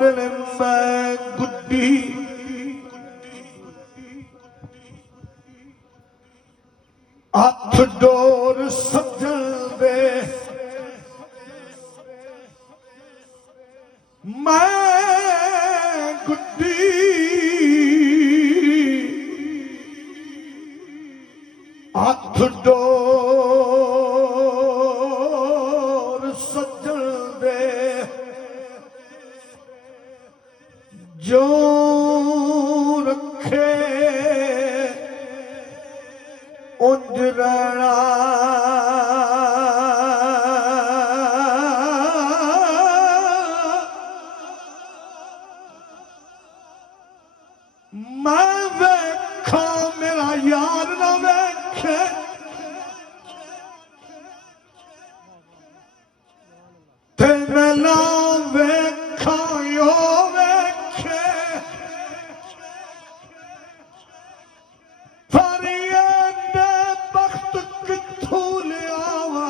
दिल मैं गुड्डी हथ डोर सजन दे मैं गुड्डी हथ डोर सजन दे जो रखे उंज रहना मैं वेखा मेरा यार ना वेखे ते मैं ना वेखा यो वेखे फरियादे बख्त किथों लियावा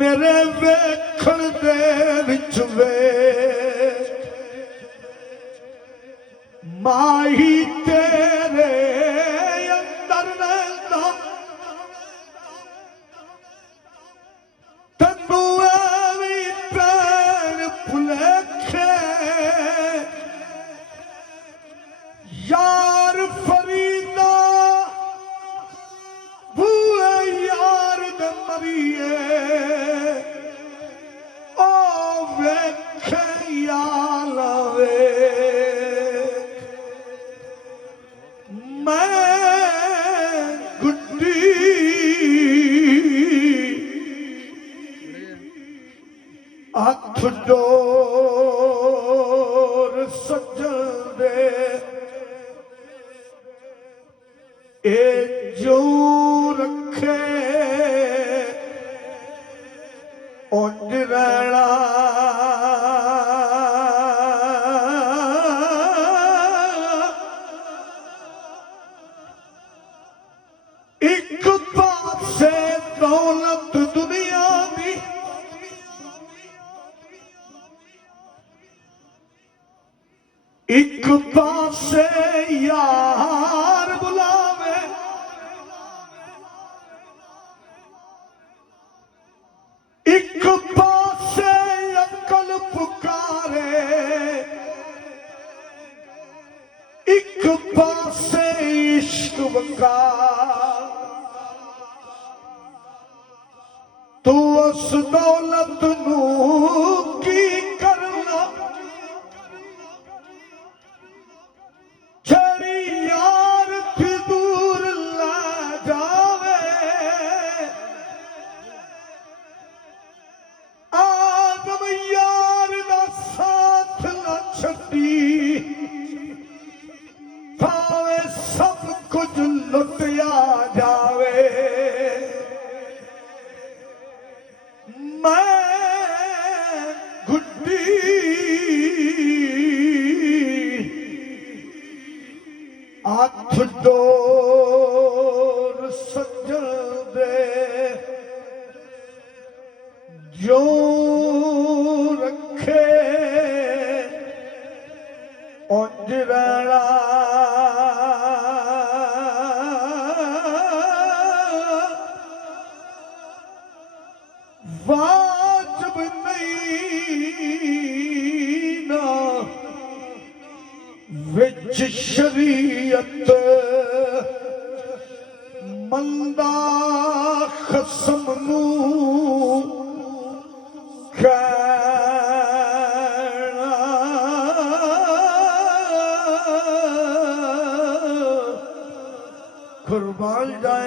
मेरे वेखण दे विच वे माही तेरे अंदर रहंदा तन्नू एवी पैर भुलेखे यार फरीदा भूए यार दे मरिए ओ वेखे या लवे मैं गुड्डी हथ डोर सजन दे ए जो रखे उंज रहना एक पासे दौलत दुनिया दी एक पासे यार बुलावे एक पासे अकल पुकारे एक पासे इश्क वकार तू उस दौलत नू की करना छड़ी यार थी दूर ला जावे आदम यार दा साथ न छड़ी भावे सब कुछ लुटिया जावे मैं गुड्डी हथ डोर सजन दे जो रखे उंज रहना वाजिब नहीं ना विच शरीयत मंदा खसम नू कहना कुर्बान जाया